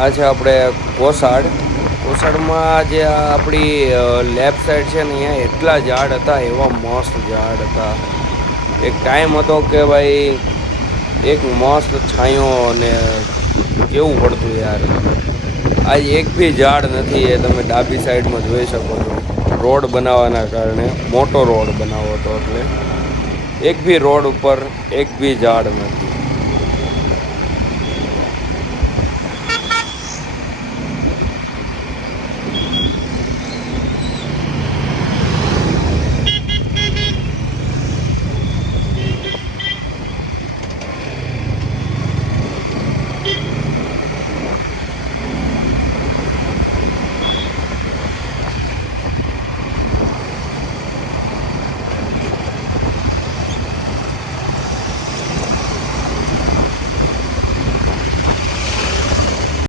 આ છે આપણે કોસાડમાં જે આપણી લેફ્ટ સાઈડ છે ને અહીંયા એટલા ઝાડ હતા, એવા મસ્ત ઝાડ હતા. એક ટાઈમ હતો કે ભાઈ એક મસ્ત છાંયો અને કેવું પડતું યાર. આજ એક બી ઝાડ નથી, એ તમે ડાબી સાઈડમાં જોઈ શકો છો. રોડ બનાવવાના કારણે મોટો રોડ બનાવો હતો એટલે એક બી રોડ ઉપર એક બી ઝાડ નથી.